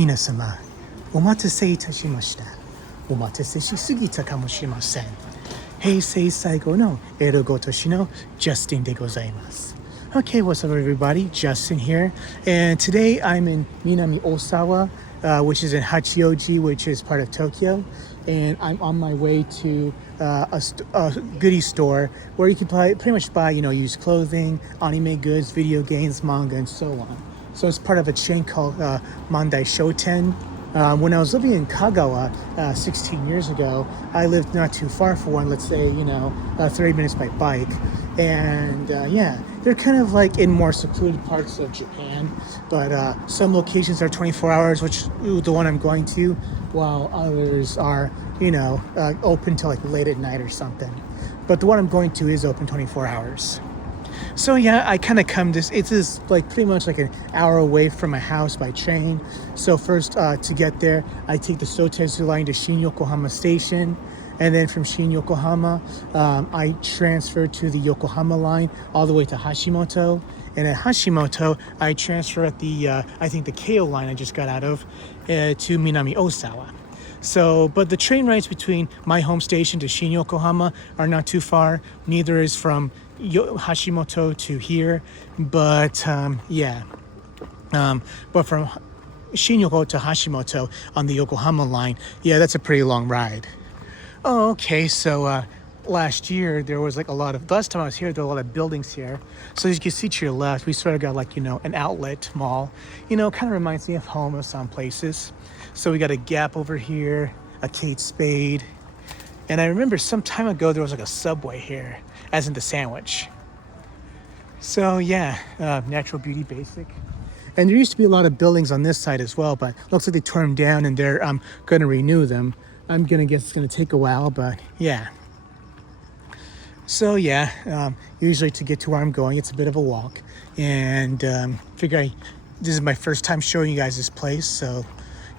皆様、お待たせいたしました。お待たせしすぎたかもしれません。平成最後のエロごとしの Justin でございます。Okay, what's up, everybody? Justin here, and today I'm in Minawa Osawa, which is in Hachioji, which is part of Tokyo, and I'm on my way to a goodie store where you can pretty much buy, used clothing, anime goods, video games, manga, and so on. So it's part of a chain called Mandai Shoten. When I was living in Kagawa 16 years ago, I lived not too far from one, let's say, 30 minutes by bike. And they're kind of like in more secluded parts of Japan. But some locations are 24 hours, which the one I'm going to, while others are, open till like late at night or something. But the one I'm going to is open 24 hours. So yeah, I kind of it's like pretty much like an hour away from my house by train. So first to get there, I take the Sotezu line to Shin Yokohama Station. And then from Shin Yokohama, I transfer to the Yokohama line all the way to Hashimoto. And at Hashimoto, I transfer at the Keio line I just got out of to Minawa Osawa. So, but the train rides between my home station to Shin Yokohama are not too far. Neither is from Hashimoto to here, but but from Shin Yokohama to Hashimoto on the Yokohama line, that's a pretty long ride. Oh, okay, so last year there was last time I was here, there were a lot of buildings here. So as you can see to your left, we sort of got an outlet mall. Kind of reminds me of home of some places. So we got a Gap over here, a Kate Spade. And I remember some time ago there was a Subway here, as in the sandwich. So Natural Beauty Basic. And there used to be a lot of buildings on this side as well, but looks like they tore them down and they're going to renew them. I'm going to guess it's going to take a while, but yeah. So usually to get to where I'm going, it's a bit of a walk. And this is my first time showing you guys this place, so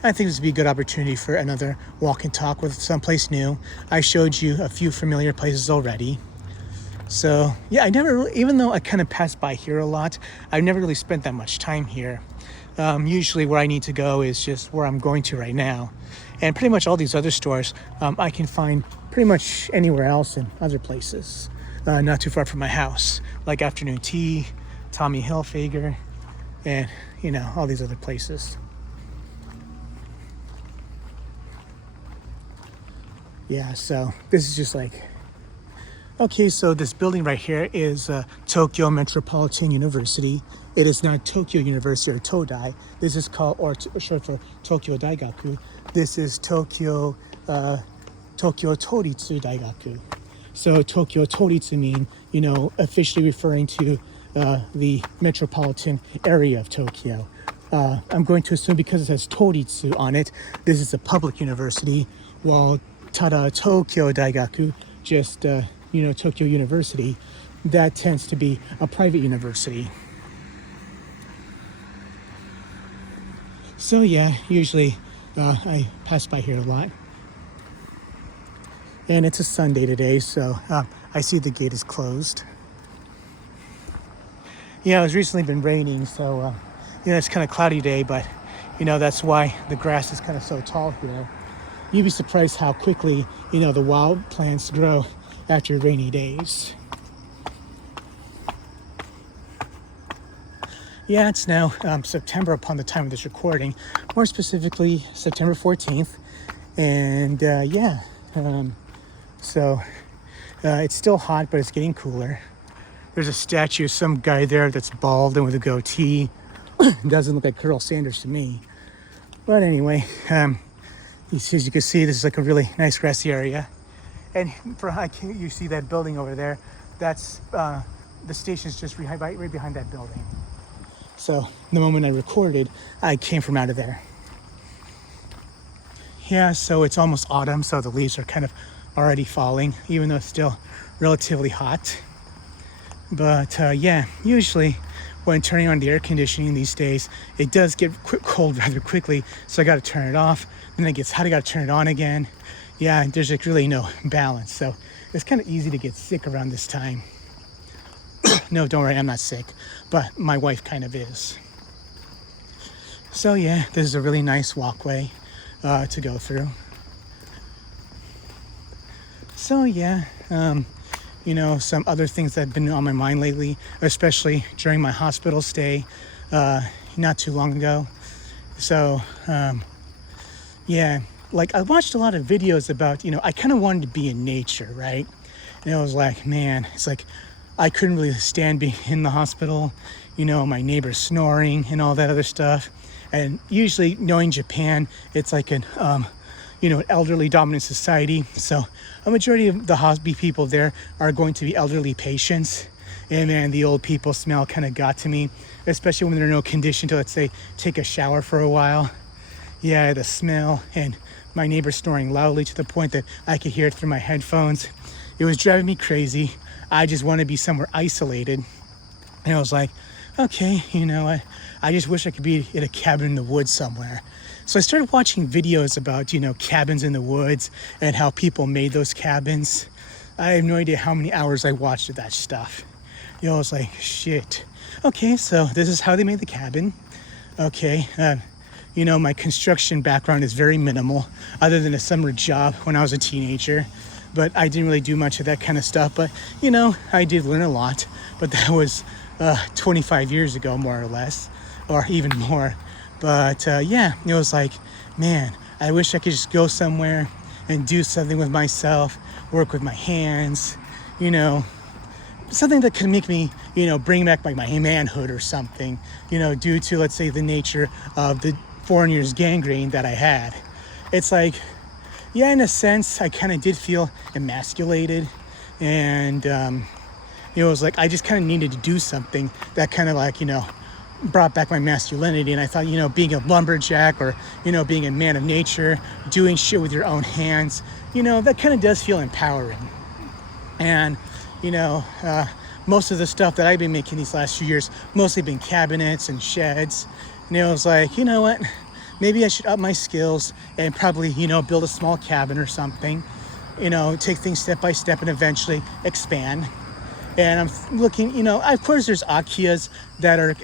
I think this would be a good opportunity for another walk and talk with someplace new. I showed you a few familiar places already. So I never really, even though I kind of pass by here a lot, I've never really spent that much time here. Usually where I need to go is just where I'm going to right now. And pretty much all these other stores I can find pretty much anywhere else in other places, not too far from my house, like Afternoon Tea, Tommy Hilfiger, and all these other places. So this is just okay, so this building right here is Tokyo Metropolitan University. It is not Tokyo University or Todai. This is called, or short for Tokyo Daigaku. This is Tokyo Toritsu Daigaku. So Tokyo Toritsu mean, officially referring to the metropolitan area of Tokyo. I'm going to assume because it says Toritsu on it, this is a public university, while Tada Tokyo Daigaku, just Tokyo University, that tends to be a private university. So usually I pass by here a lot. And it's a Sunday today, so I see the gate is closed. It's recently been raining, so it's kind of cloudy today, but that's why the grass is kind of so tall here. You'd be surprised how quickly, the wild plants grow after rainy days. It's now September upon the time of this recording, more specifically September 14th. And it's still hot, but it's getting cooler. There's a statue of some guy there that's bald and with a goatee. Doesn't look like Colonel Sanders to me. But anyway, as you can see, this is a really nice grassy area. And you see that building over there. That's the station's just right behind that building. So the moment I recorded, I came from out of there. So it's almost autumn, so the leaves are kind of already falling, even though it's still relatively hot. But usually when turning on the air conditioning these days, it does get cold rather quickly, so I got to turn it off. Then it gets hot, I got to turn it on again. There's really no balance, so it's kind of easy to get sick around this time. No, don't worry, I'm not sick, but my wife kind of is. So yeah, this is a really nice walkway to go through. So yeah, some other things that have been on my mind lately, especially during my hospital stay not too long ago. So yeah, like I watched a lot of videos about, I kind of wanted to be in nature, right? And I was like, man, it's like I couldn't really stand being in the hospital, my neighbors snoring and all that other stuff. And usually, knowing Japan, it's like an elderly dominant society. So a majority of the hospital people there are going to be elderly patients. And man, the old people smell kind of got to me, especially when they're in no condition to, let's say, take a shower for a while. Yeah, the smell and my neighbor snoring loudly to the point that I could hear it through my headphones. It was driving me crazy. I just want to be somewhere isolated. And I was like, okay, I just wish I could be in a cabin in the woods somewhere. So I started watching videos about, cabins in the woods and how people made those cabins. I have no idea how many hours I watched of that stuff. I was like, shit. Okay, so this is how they made the cabin. Okay, my construction background is very minimal, other than a summer job when I was a teenager. But I didn't really do much of that kind of stuff. But, I did learn a lot. But that was 25 years ago, more or less, or even more. But it was like, man, I wish I could just go somewhere and do something with myself, work with my hands, something that could make me, bring back like my manhood or something, due to, let's say, the nature of the 4 years gangrene that I had. It's like, yeah, in a sense, I kind of did feel emasculated, and it was like I just kind of needed to do something that kind of like, brought back my masculinity. And I thought, being a lumberjack or, being a man of nature, doing shit with your own hands, that kind of does feel empowering. And, most of the stuff that I've been making these last few years, mostly been cabinets and sheds. And it was like, you know what? Maybe I should up my skills and probably, build a small cabin or something, take things step by step and eventually expand. And I'm looking, of course there's Akiyas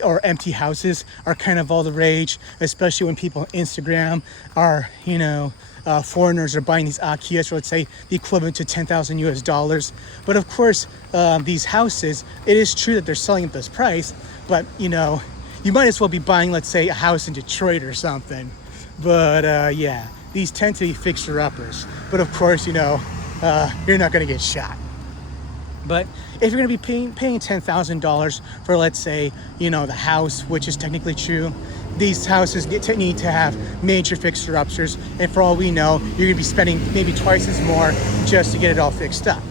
or empty houses are kind of all the rage, especially when people on Instagram are, foreigners are buying these Akiyas for, let's say, the equivalent to $10,000 US. But of course, these houses, it is true that they're selling at this price, but, you might as well be buying, let's say, a house in Detroit or something. But these tend to be fixer-uppers. But of course, you're not going to get shot. But if you're going to be paying $10,000 for, let's say, the house, which is technically true, these houses need to have major fixer-uppers. And for all we know, you're going to be spending maybe twice as more just to get it all fixed up.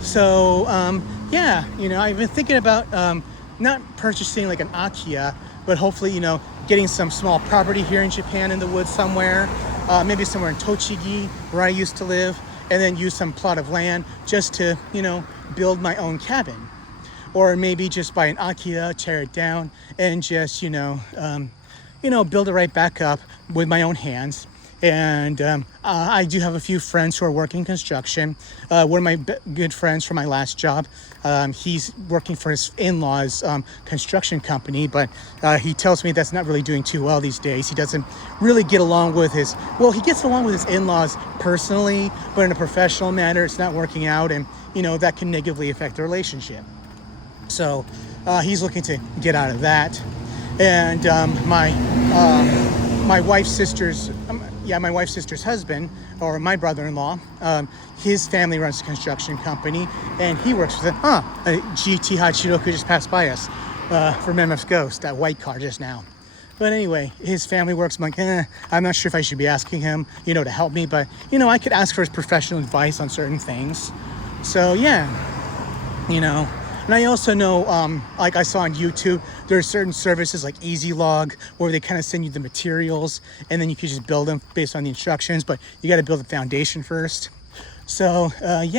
So, I've been thinking about not purchasing like an Akiya, but hopefully, getting some small property here in Japan in the woods somewhere, maybe somewhere in Tochigi where I used to live, and then use some plot of land just to, build my own cabin. Or maybe just buy an Akiya, tear it down, and just, build it right back up with my own hands. And I do have a few friends who are working construction. One of my good friends from my last job, he's working for his in-laws' construction company, but he tells me that's not really doing too well these days. He doesn't really get along with he gets along with his in-laws personally, but in a professional manner, it's not working out, and, that can negatively affect the relationship. So he's looking to get out of that. And my wife's sister's husband, or my brother-in-law, his family runs a construction company, and he works with GT Hachiroku just passed by us for MMF's Ghost, that white car just now. But anyway, his family works. I'm like, I'm not sure if I should be asking him, to help me, but, I could ask for his professional advice on certain things. So, and I also know, like I saw on YouTube, there are certain services like EasyLog where they kind of send you the materials and then you can just build them based on the instructions, but you got to build the foundation first. So, so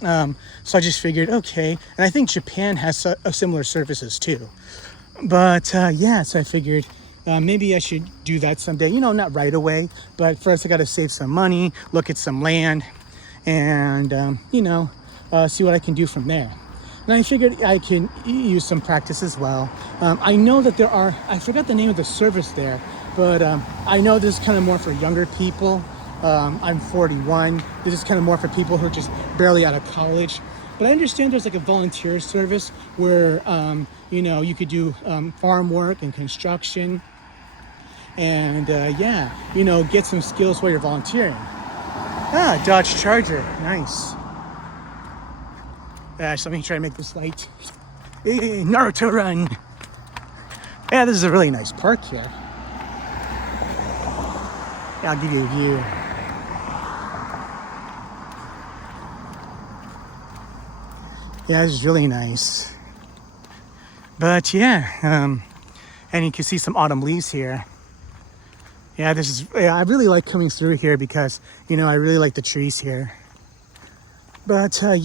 I just figured, okay. And I think Japan has similar services too. But, so I figured maybe I should do that someday. Not right away, but first I got to save some money, look at some land, and, see what I can do from there. And I figured I can use some practice as well. I know that I forgot the name of the service there, But I know this is kind of more for younger people. I'm 41. This is kind of more for people who are just barely out of college. But I understand there's like a volunteer service where, you could do farm work and construction and, get some skills while you're volunteering. Ah, Dodge Charger. Nice. So let me try to make this light. Hey, Naruto run. Yeah, this is a really nice park here. Yeah, I'll give you a view. Yeah, this is really nice. But yeah, and you can see some autumn leaves here. Yeah, I really like coming through here because, I really like the trees here. But I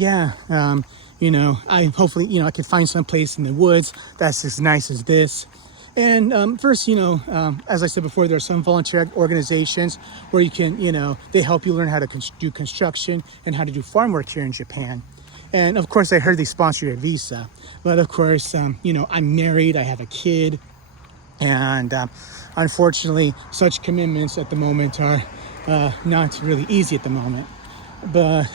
hopefully, I can find some place in the woods that's as nice as this. And first, as I said before, there are some volunteer organizations where you can, they help you learn how to do construction and how to do farm work here in Japan. And of course, I heard they sponsor your visa. But of course, I'm married, I have a kid. And unfortunately, such commitments at the moment are not really easy at the moment. But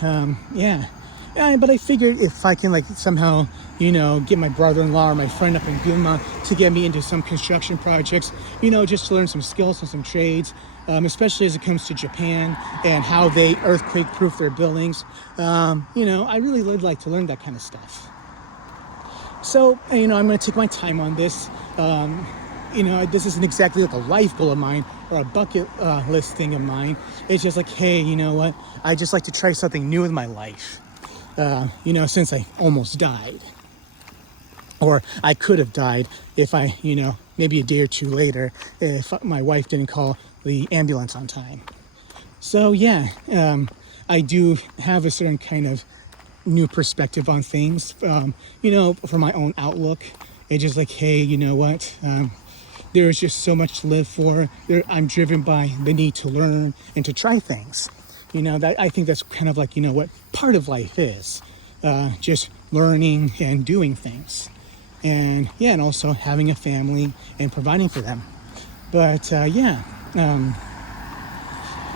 but I figured if I can somehow, get my brother-in-law or my friend up in Gunma to get me into some construction projects, just to learn some skills and some trades, especially as it comes to Japan and how they earthquake-proof their buildings. I really would like to learn that kind of stuff. So, I'm going to take my time on this. This isn't exactly like a life goal of mine or a bucket list thing of mine. It's just like, hey, you know what? I just like to try something new with my life. Since I almost died. Or I could have died if I, maybe a day or two later, if my wife didn't call the ambulance on time. So yeah, I do have a certain kind of new perspective on things, from my own outlook. It's just like, hey, you know what? There is just so much to live for. I'm driven by the need to learn and to try things. That I think that's kind of like, what part of life is. Just learning and doing things. And and also having a family and providing for them. But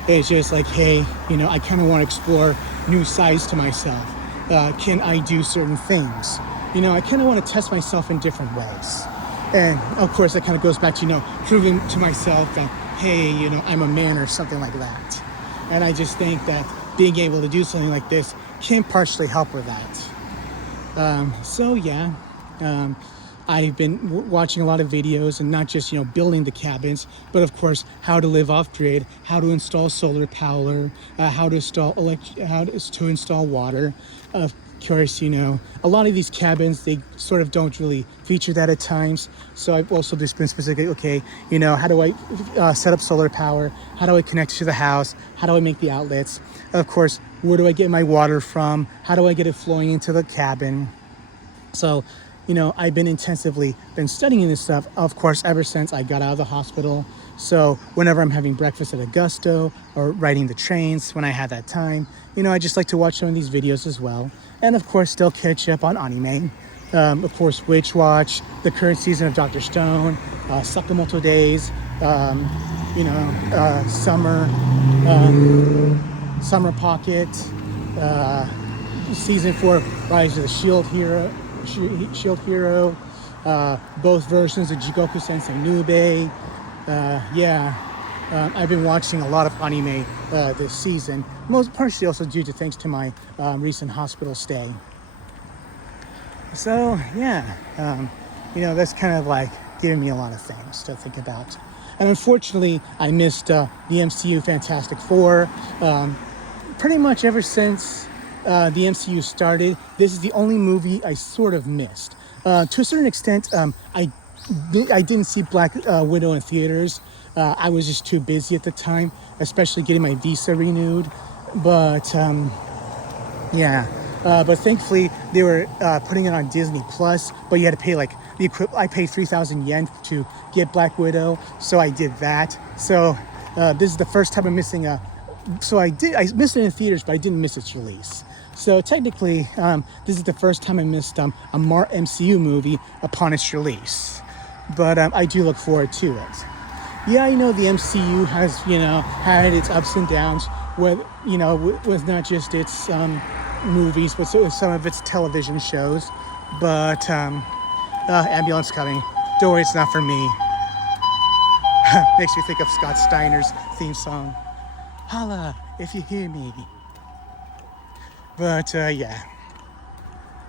it's just like, hey, I kind of want to explore new sides to myself. Can I do certain things? I kind of want to test myself in different ways. And of course, that kind of goes back to, proving to myself that, hey, I'm a man or something like that. And I just think that being able to do something like this can partially help with that. I've been watching a lot of videos and not just, building the cabins, but of course, how to live off grid, how to install solar power, how to install water. Of course, a lot of these cabins, they sort of don't really feature that at times. So I've also just been specific, okay, how do I set up solar power? How do I connect to the house? How do I make the outlets? Of course, where do I get my water from? How do I get it flowing into the cabin? So, I've been intensively studying this stuff, of course, ever since I got out of the hospital. So whenever I'm having breakfast at Augusto or riding the trains when I have that time, I just like to watch some of these videos as well. And of course, still catch up on anime. Of course, Witch Watch, the current season of Dr. Stone, Sakamoto Days, Summer Pocket, Season 4, Rise of the Shield Hero, both versions of Jigoku Sensei Nube. I've been watching a lot of anime this season, most partially also due to thanks to my recent hospital stay. So that's kind of like giving me a lot of things to think about. And unfortunately, I missed the MCU Fantastic Four. Pretty much ever since the MCU started, this is the only movie I sort of missed. To a certain extent, I didn't see Black Widow in theaters. I was just too busy at the time, especially getting my visa renewed. But but thankfully they were putting it on Disney Plus. But you had to pay I paid 3,000 yen to get Black Widow, so I did that. So this is the first time I'm missing I missed it in theaters, but I didn't miss its release. So technically, this is the first time I missed a MCU movie upon its release. But I do look forward to it. yeah, the MCU has, had its ups and downs with, with not just its movies, but some of its television shows. But ambulance coming. Don't worry, it's not for me. Makes me think of Scott Steiner's theme song. Holla if you hear me. But yeah.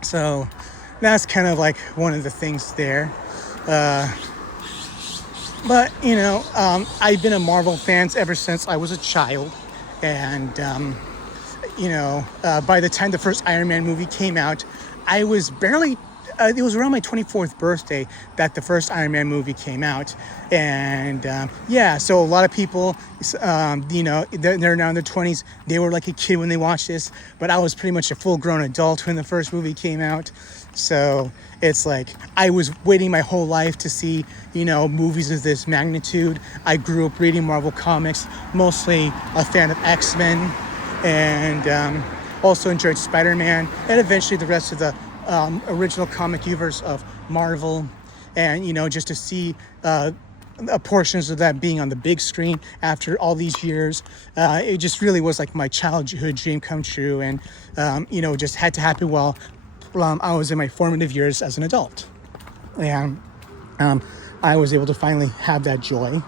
So that's kind of like one of the things there. But I've been a Marvel fan ever since I was a child, and by the time the first Iron Man movie came out, I was barely. It was around my 24th birthday that the first Iron Man movie came out, and yeah, so a lot of people, they're now in their 20s. They were like a kid when they watched this, but I was pretty much a full-grown adult when the first movie came out. So it's like I was waiting my whole life to see, movies of this magnitude. I grew up reading Marvel comics, mostly a fan of X-Men, and also enjoyed Spider-Man, and eventually the rest of the original comic universe of Marvel. And, just to see portions of that being on the big screen after all these years, it just really was like my childhood dream come true, and, just had to happen while I was in my formative years as an adult. And I was able to finally have that joy.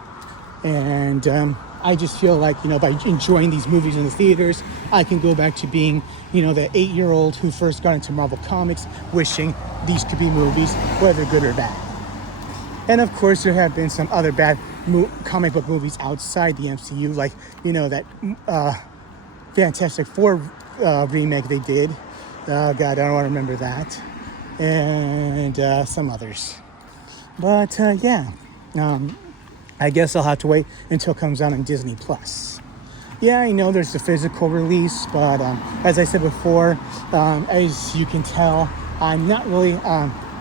And I just feel like, by enjoying these movies in the theaters, I can go back to being, the 8-year-old who first got into Marvel Comics, wishing these could be movies, whether good or bad. And of course, there have been some other bad comic book movies outside the MCU, like, that Fantastic Four remake they did. God, I don't want to remember that. And some others. But yeah, I guess I'll have to wait until it comes out on Disney Plus. Yeah, I know there's the physical release, but as I said before, as you can tell, I'm not really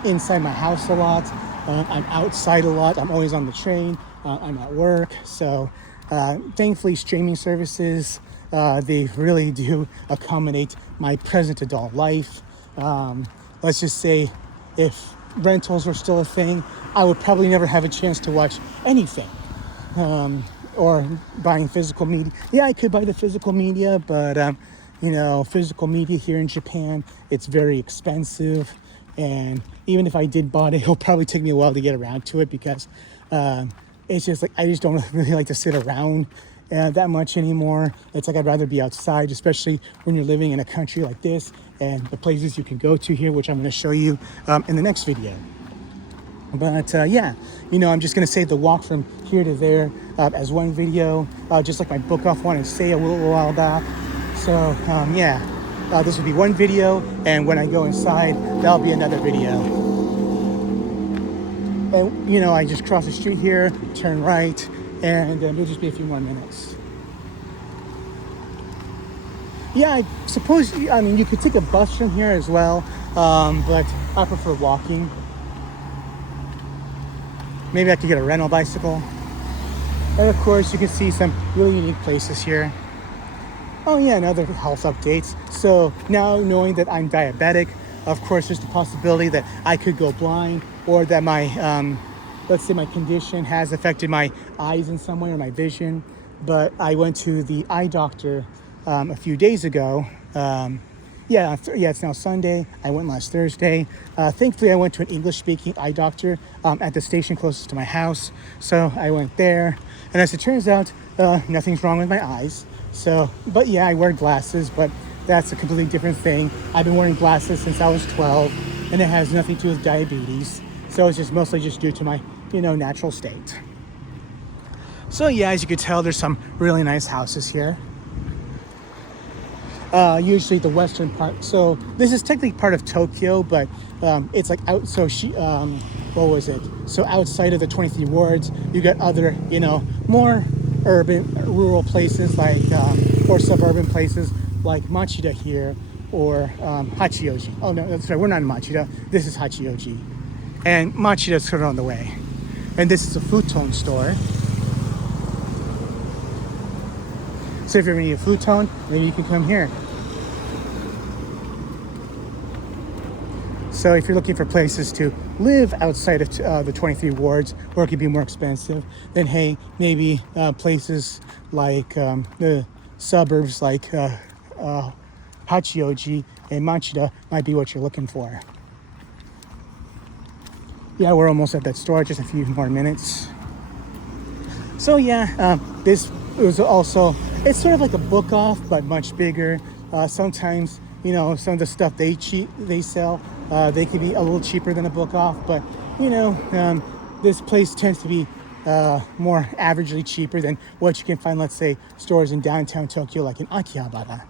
inside my house a lot. I'm outside a lot. I'm always on the train. I'm at work. So thankfully, streaming services, they really do accommodate my present adult life. Let's just say if rentals were still a thing, I would probably never have a chance to watch anything. Or buying physical media. Yeah, I could buy the physical media, but physical media here in Japan, it's very expensive. And even if I did buy it, it'll probably take me a while to get around to it, because it's just like I just don't really like to sit around that much anymore. It's like I'd rather be outside, especially when you're living in a country like this, and the places you can go to here, which I'm going to show you in the next video. But yeah, I'm just going to save the walk from here to there as one video, just like my book off wanted to say a little while back. So yeah, this will be one video, and when I go inside, that'll be another video. And I just cross the street here, turn right, and it'll just be a few more minutes. Yeah, I suppose, you could take a bus from here as well, but I prefer walking. Maybe I could get a rental bicycle. And of course, you can see some really unique places here. Oh yeah, and other health updates. So now, knowing that I'm diabetic, of course, there's the possibility that I could go blind, or that my, let's say my condition has affected my eyes in some way, or my vision. But I went to the eye doctor a few days ago. Yeah, it's now Sunday. I went last Thursday. Thankfully, I went to an English-speaking eye doctor at the station closest to my house. So I went there, and as it turns out, nothing's wrong with my eyes. So, but yeah, I wear glasses, but that's a completely different thing. I've been wearing glasses since I was 12, and it has nothing to do with diabetes. So it's just mostly just due to my, natural state. So yeah, as you can tell, there's some really nice houses here. Usually the western part. So this is technically part of Tokyo, but it's like out. So what was it? So outside of the 23 wards, you got other, more urban, rural places like, or suburban places like Machida here, or Hachioji. Oh no, that's right. We're not in Machida. This is Hachioji, and Machida's sort of on the way. And this is a futon store. So if you ever need a futon, maybe you can come here. So if you're looking for places to live outside of the 23 wards, where it could be more expensive, then hey, maybe places like the suburbs like Hachioji and Machida might be what you're looking for. Yeah, we're almost at that store, just a few more minutes. So yeah, this was also, it's sort of like a book off, but much bigger. Sometimes, you know, some of the stuff they sell, they can be a little cheaper than a book off, but you know, this place tends to be more averagely cheaper than what you can find, let's say, stores in downtown Tokyo, like in Akihabara.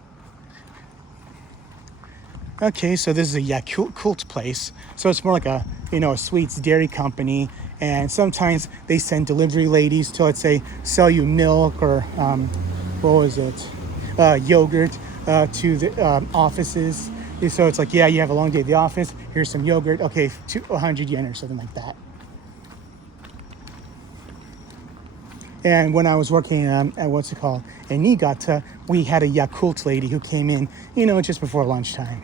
Okay, so this is a Yakult place. So it's more like a, you know, a sweets dairy company. And sometimes they send delivery ladies to, let's say, sell you milk or, what was it? Yogurt to the offices. So it's like, yeah, you have a long day at the office. Here's some yogurt. Okay, 100 yen or something like that. And when I was working at what's it called, in Niigata, we had a Yakult lady who came in, you know, just before lunchtime.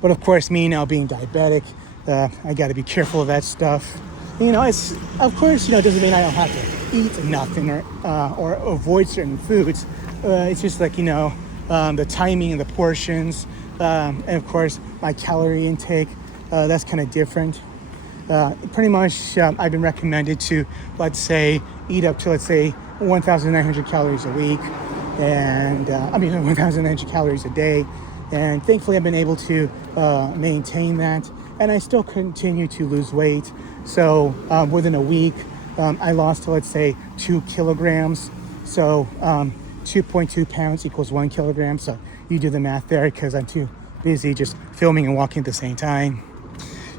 But of course, me now being diabetic, I got to be careful of that stuff. You know, it's, of course, you know, it doesn't mean I don't have to eat nothing or avoid certain foods. It's just like, you know, the timing and the portions, and of course, my calorie intake, that's kind of different. Pretty much, I've been recommended to, let's say, eat up to, let's say, 1,900 calories a week, and 1,900 calories a day. And thankfully, I've been able to maintain that, and I still continue to lose weight. So within a week, I lost, let's say, 2 kilograms. So 2.2 pounds equals 1 kilogram. So you do the math there, because I'm too busy just filming and walking at the same time.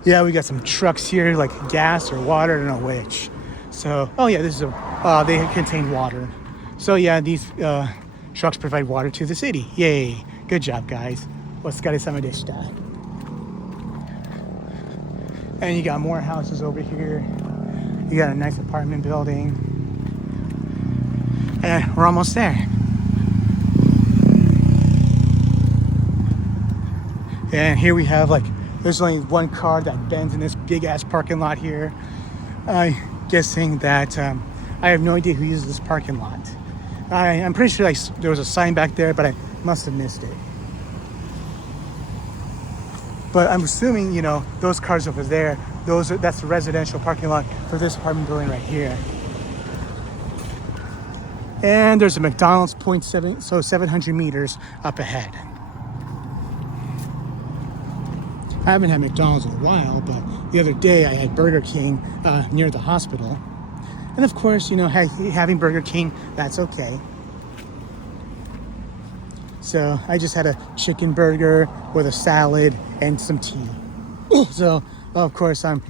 Yeah, we got some trucks here, like gas or water, I don't know which. So, oh yeah, this is they contain water. So yeah, these trucks provide water to the city. Yay. Good job, guys. Otsukaresama deshita. And you got more houses over here. You got a nice apartment building. And we're almost there. And here we have, like, there's only one car that bends in this big ass parking lot here. I'm guessing that I have no idea who uses this parking lot. I'm pretty sure there was a sign back there, but I must have missed it. But I'm assuming, you know, those cars over there, that's the residential parking lot for this apartment building right here. And there's a McDonald's 700 meters up ahead. I haven't had McDonald's in a while, but the other day I had Burger King near the hospital. And of course, you know, having Burger King, that's okay. So I just had a chicken burger with a salad and some tea. So of course I'm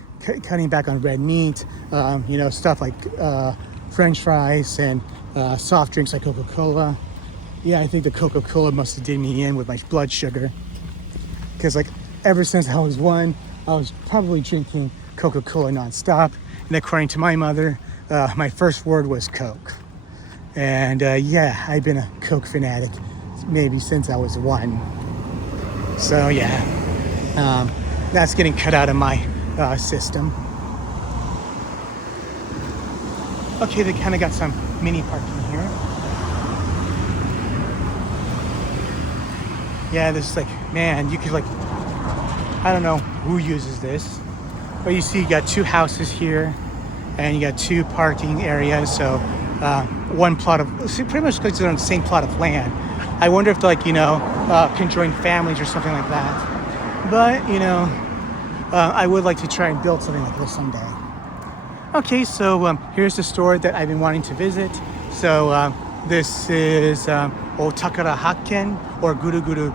cutting back on red meat, you know, stuff like French fries and soft drinks like Coca-Cola. Yeah, I think the Coca-Cola must have did me in with my blood sugar, because like ever since I was 1, I was probably drinking Coca-Cola nonstop. And according to my mother, my first word was Coke. And yeah, I've been a Coke fanatic maybe since I was 1. So yeah, that's getting cut out of my system. Okay, they kind of got some mini parking here. Yeah, this is like, man, you could like, I don't know who uses this, but you see you got 2 houses here and you got 2 parking areas. So one plot of, pretty much because they're on the same plot of land. I wonder if, like, you know, conjoined families or something like that. But, you know, I would like to try and build something like this someday. Okay, so here's the store that I've been wanting to visit. So this is Otakara Hakken or Guru Guru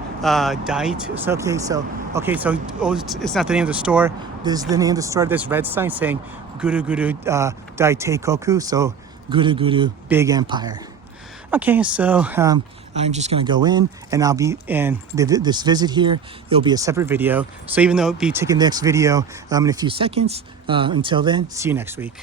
Dait. So, it's not the name of the store. This is the name of the store. This red sign saying Guru Guru Daiteikoku. So Guru Guru Big Empire. Okay, so I'm just gonna go in, and I'll be in this visit here. It'll be a separate video. So even though I'll be taking the next video in a few seconds, until then, see you next week.